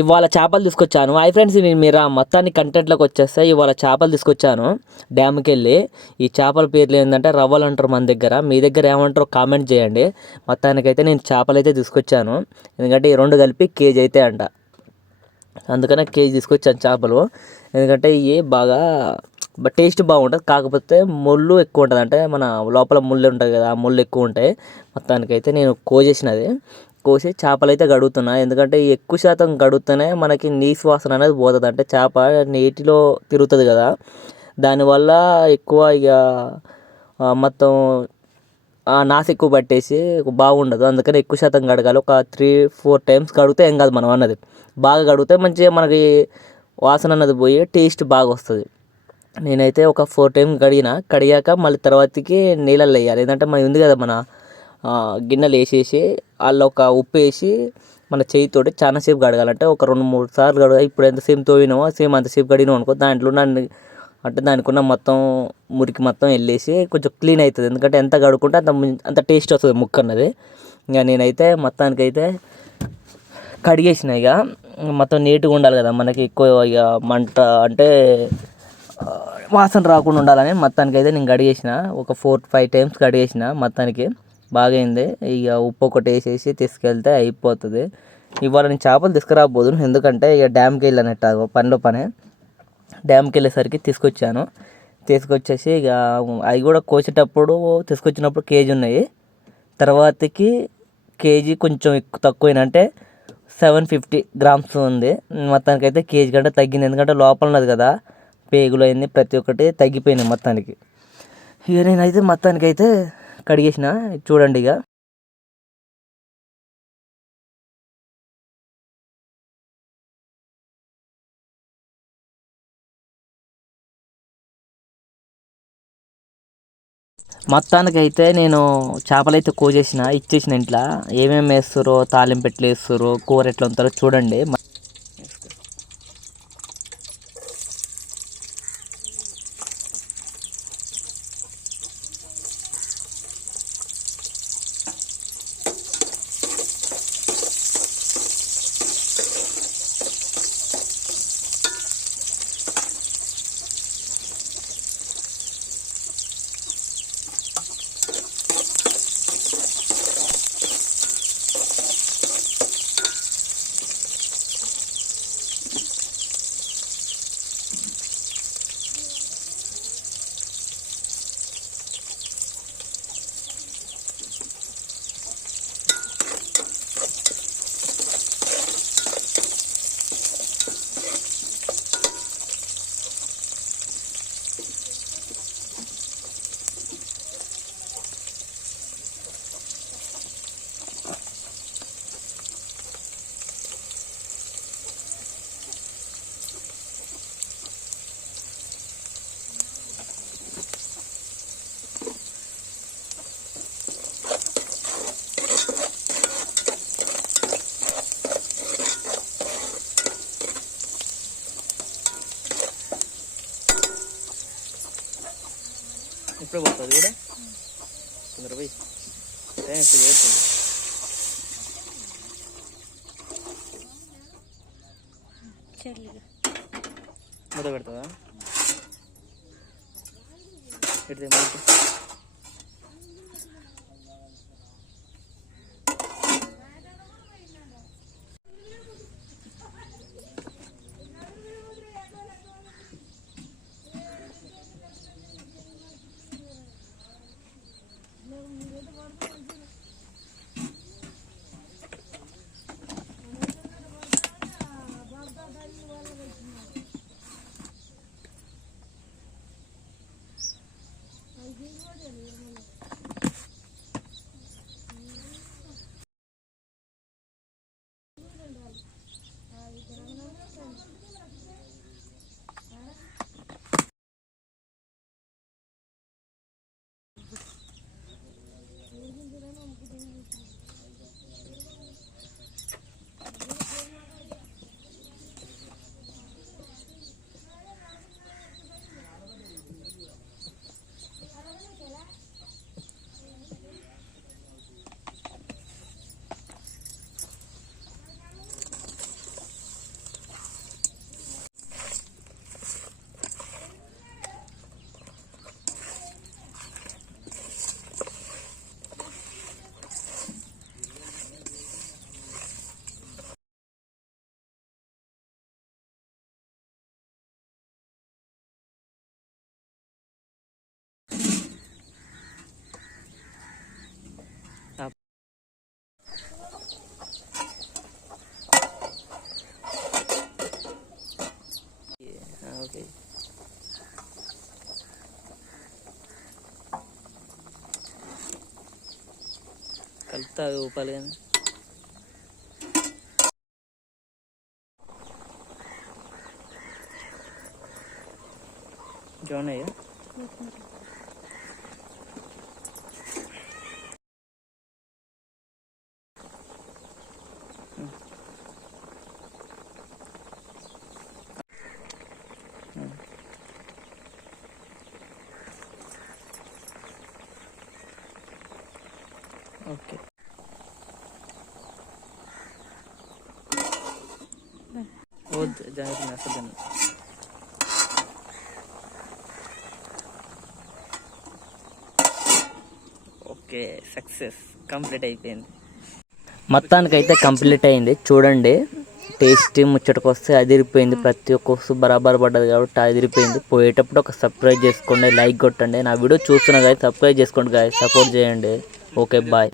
ఇవాళ చేపలు తీసుకొచ్చాను. హాయ్ ఫ్రెండ్స్, నేను మీరు మొత్తాన్ని కంటెంట్లోకి వచ్చేస్తే ఇవాళ చేపలు తీసుకొచ్చాను డ్యామ్కి వెళ్ళి. ఈ చేపల పేర్లు ఏంటంటే రవ్వలు అంటారు మన దగ్గర, మీ దగ్గర ఏమంటారో కామెంట్ చేయండి. మొత్తానికైతే నేను చేపలు అయితే తీసుకొచ్చాను, ఎందుకంటే ఈ రెండు కలిపి కేజీ అయితే అంట. అందుకనే కేజీ తీసుకొచ్చాను చేపలు. ఎందుకంటే ఇవి బాగా టేస్ట్ బాగుంటుంది, కాకపోతే ముళ్ళు ఎక్కువ ఉంటుంది. అంటే మన లోపల ముళ్ళు ఉంటుంది కదా, ఆ ముళ్ళు ఎక్కువ ఉంటాయి. మొత్తానికైతే నేను కోసేసినది కోసి చేపలు అయితే కడుగుతున్నా. ఎందుకంటే ఎక్కువ శాతం కడుగుతూనే మనకి నీసు వాసన అనేది పోతుంది. అంటే చేప నీటిలో తిరుగుతుంది కదా, దానివల్ల ఎక్కువ ఇక మొత్తం నాసు ఎక్కువ పట్టేసి బాగుండదు. అందుకని ఎక్కువ శాతం కడగాలి. ఒక 3-4 టైమ్స్ కడిగితే ఏం కాదు మనం అన్నది. బాగా కడిగితే మంచిగా మనకి వాసన అన్నది పోయి టేస్ట్ బాగా వస్తుంది. నేనైతే ఒక 4 టైమ్స్ కడిగాక మళ్ళీ తర్వాతకి నీళ్ళల్లో వేయాలి. ఏంటంటే మన ఉంది కదా మన గిన్నెలు వేసేసి అందులో ఒక ఉప్పు వేసి మన చేయితోటి చాలాసేపు కడగాలంటే ఒక 2-3 సార్లు కడగాలి. ఇప్పుడు ఎంతసేపు తోవినామో సేమ్ అంతసేపు కడిగినాం అనుకో, దాంట్లో అంటే దానికి ఉన్న మొత్తం మురికి మొత్తం వెళ్ళేసి కొంచెం క్లీన్ అవుతుంది. ఎందుకంటే ఎంత కడుక్కుంటే అంత టేస్ట్ వస్తుంది ముక్క అన్నది. ఇక నేనైతే మొత్తానికైతే కడిగేసిన. ఇక మొత్తం నీట్గా ఉండాలి కదా మనకి, ఎక్కువ ఇక మంట అంటే వాసన రాకుండా ఉండాలని మొత్తానికైతే నేను కడిగేసిన. ఒక 4-5 టైమ్స్ కడిగేసిన. మొత్తానికి బాగైంది. ఇక ఉప్పు ఒకటి వేసేసి తీసుకెళ్తే అయిపోతుంది. ఇవాళ నేను చేపలు తీసుకురాబోదు, ఎందుకంటే ఇక డ్యామ్కి వెళ్ళానట్టు పనిలో పని. డ్యామ్కి వెళ్ళేసరికి తీసుకొచ్చేసి ఇక అవి కూడా కోసేటప్పుడు తీసుకొచ్చినప్పుడు కేజీ ఉన్నాయి, తర్వాతకి కేజీ కొంచెం తక్కువైనా అంటే 750 గ్రామ్స్ ఉంది. మొత్తానికైతే కేజీ కంటే తగ్గింది, ఎందుకంటే లోపల ఉన్నది కదా పేగులు అయింది, ప్రతి ఒక్కటి తగ్గిపోయినాయి మొత్తానికి. ఇక నేనైతే మొత్తానికైతే కడిగేసిన. చూడండి ఇక మొత్తానికైతే నేను చేపలైతే కోసేసిన, ఇచ్చేసిన. ఇంట్లో ఏమేమి వేస్తారో, తాలింపు ఎట్లా వేస్తారో, కూర ఎట్లా ఉంటారో చూడండి. ఇప్పుడే పోతుంది కూడా తొందర పోయి మూత పెడతావా? పెడితే వస్తుంది ఊపాలి కానీ జాయిన్ అయ్యా ఓకే జాగ్రత్త అసలు ఓకే సక్సెస్ కంప్లీట్ అయిపోయింది మొత్తానికైతే కంప్లీట్ అయింది చూడండి టేస్ట్ ముచ్చటకు వస్తే అదిరిపోయింది ప్రతి ఒక్క బరాబర్ పడ్డది కాబట్టి అదిరిపోయింది పోయేటప్పుడు ఒక సబ్స్క్రైబ్ చేసుకోండి లైక్ కొట్టండి నా వీడియో చూస్తున్నా కానీ సబ్స్క్రైబ్ చేసుకోండి గాయస్ సపోర్ట్ చేయండి ఓకే బాయ్